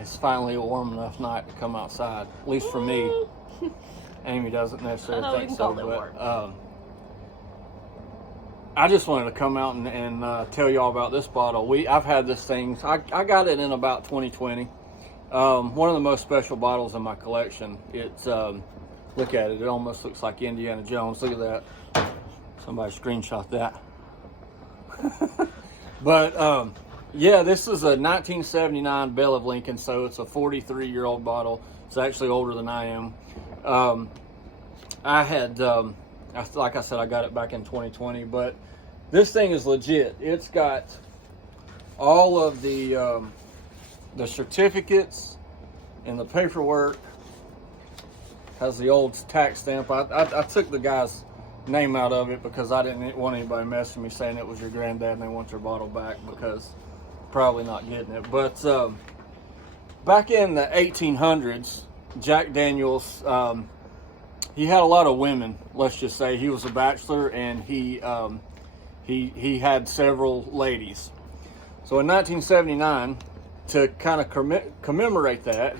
It's finally a warm enough night to come outside, at least for me. Amy doesn't necessarily think so, but I just wanted to come out and tell y'all about this bottle. I've had this thing. I got it in about 2020. One of the most special bottles in my collection. It's look at it. It almost looks like Indiana Jones. Look at that. Somebody screenshot that. But yeah, this is a 1979 Belle of Lincoln, so it's a 43-year-old bottle. It's actually older than I am. I had, like I said, I got it back in 2020, but this thing is legit. It's got all of the certificates and the paperwork. Has the old tax stamp. I took the guy's name out of it because I didn't want anybody messing me saying it was your granddad and they want their bottle back, because probably not getting it. But back in the 1800s, Jack Daniels, he had a lot of women. Let's just say he was a bachelor, and he had several ladies. So in 1979, to kind of commemorate that,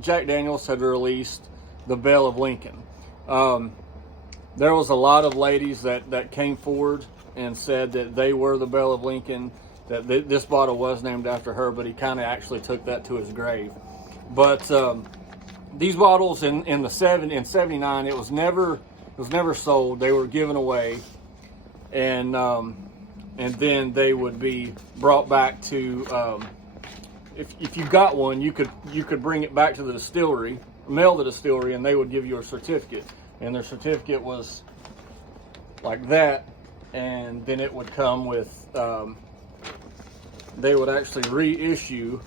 Jack Daniels had released the Belle of Lincoln. There was a lot of ladies that came forward and said that they were the Belle of Lincoln, that this bottle was named after her, but he kind of actually took that to his grave. But these bottles in 79, it was never sold. They were given away, and then they would be brought back to. If you got one, you could bring it back to the distillery, mail the distillery, and they would give you a certificate. And their certificate was like that, and then it would come with. They would actually reissue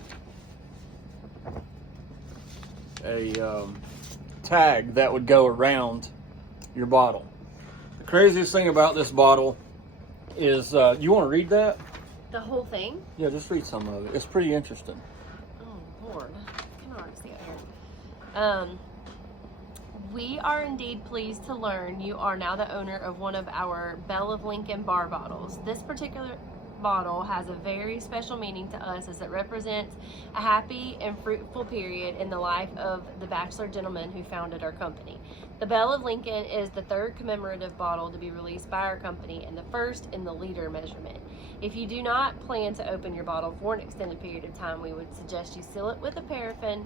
a tag that would go around your bottle. The craziest thing about this bottle is, you want to read that? The whole thing? Yeah, just read some of it. It's pretty interesting. Oh, Lord. Come on, see it here. We are indeed pleased to learn you are now the owner of one of our Belle of Lincoln bar bottles. This particular bottle has a very special meaning to us, as it represents a happy and fruitful period in the life of the bachelor gentleman who founded our company. The Belle of Lincoln is the third commemorative bottle to be released by our company and the first in the liter measurement. If you do not plan to open your bottle for an extended period of time, we would suggest you seal it with a paraffin.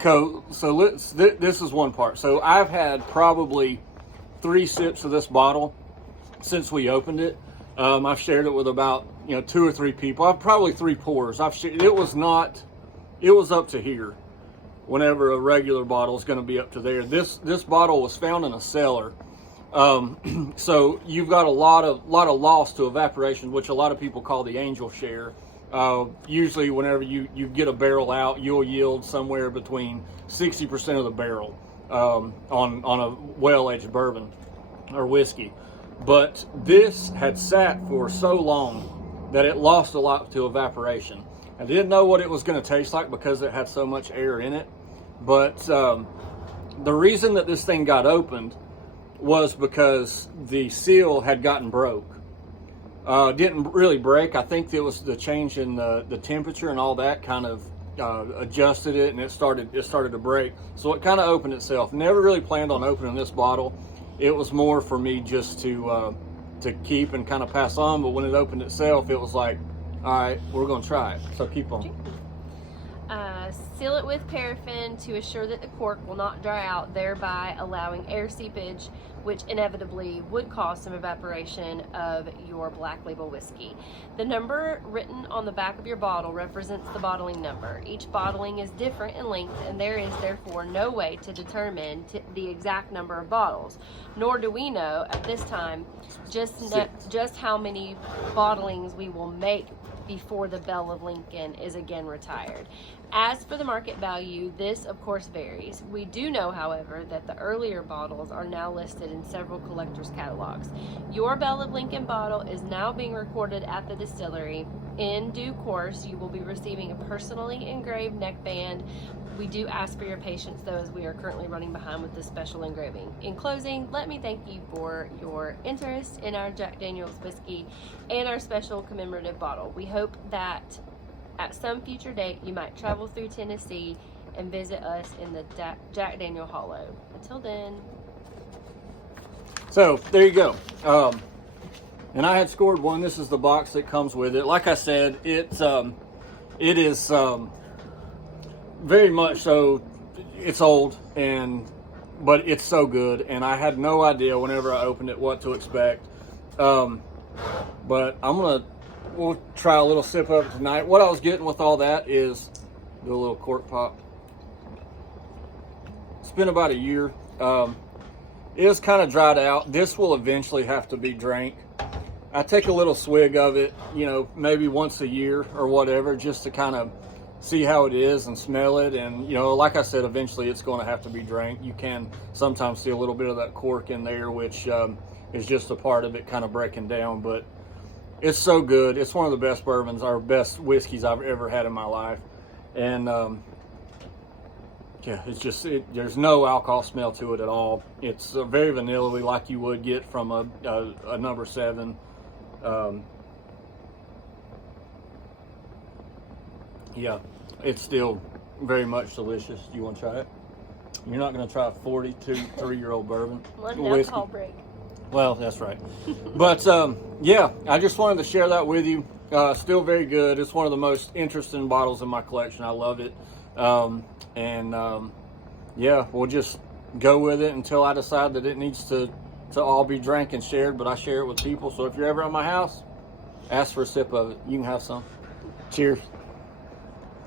So this is one part. So I've had probably 3 sips of this bottle since we opened it. I've shared it with about 2 or 3 people. I've probably 3 pours. It was up to here. Whenever a regular bottle is going to be up to there. This bottle was found in a cellar. So you've got a lot of loss to evaporation, which a lot of people call the angel share. Usually whenever you get a barrel out, you'll yield somewhere between 60% of the barrel on a well-aged bourbon or whiskey. But this had sat for so long that it lost a lot to evaporation. I didn't know what it was going to taste like because it had so much air in it. But the reason that this thing got opened was because the seal had gotten broke. Didn't really break. I think it was the change in the temperature and all that kind of adjusted it, and it started to break. So it kind of opened itself. Never really planned on opening this bottle. It was more for me just to keep and kind of pass on. But when it opened itself, it was like, all right, we're going to try it. So keep on. Seal it with paraffin to assure that the cork will not dry out, thereby allowing air seepage, which inevitably would cause some evaporation of your Black Label whiskey. The number written on the back of your bottle represents the bottling number. Each bottling is different in length, and there is therefore no way to determine the exact number of bottles, nor do we know at this time just how many bottlings we will make before the Belle of Lincoln is again retired. As for the market value, this of course varies. We do know, however, that the earlier bottles are now listed in several collectors' catalogs. Your Belle of Lincoln bottle is now being recorded at the distillery. In due course, you will be receiving a personally engraved neckband. We do ask for your patience, though, as we are currently running behind with this special engraving. In closing, let me thank you for your interest in our Jack Daniels whiskey and our special commemorative bottle. We hope that at some future date you might travel through Tennessee and visit us in the Jack Daniel Hollow. Until then. So there you go. And I had scored one. This is the box that comes with it. Like I said, it is very much so. It's old, but it's so good, and I had no idea whenever I opened it what to expect. But we'll try a little sip of it tonight. What I was getting with all that is do a little cork pop. It's been about a year. It is kind of dried out. This will eventually have to be drank. I take a little swig of it, maybe once a year or whatever, just to kind of see how it is and smell it. And, like I said, eventually it's going to have to be drank. You can sometimes see a little bit of that cork in there, which is just a part of it kind of breaking down. But it's so good. It's one of the best bourbons or best whiskeys I've ever had in my life. And, yeah, it's just, there's no alcohol smell to it at all. It's very vanilla-y, like you would get from a number 7. Yeah, it's still very much delicious. Do you want to try it? You're not going to try a 43-year-old bourbon. One alcohol break. Well, that's right. But, yeah, I just wanted to share that with you. Still very good. It's one of the most interesting bottles in my collection. I love it. Yeah, we'll just go with it until I decide that it needs to all be drank and shared, but I share it with people. So if you're ever at my house, ask for a sip of it. You can have some. Cheers.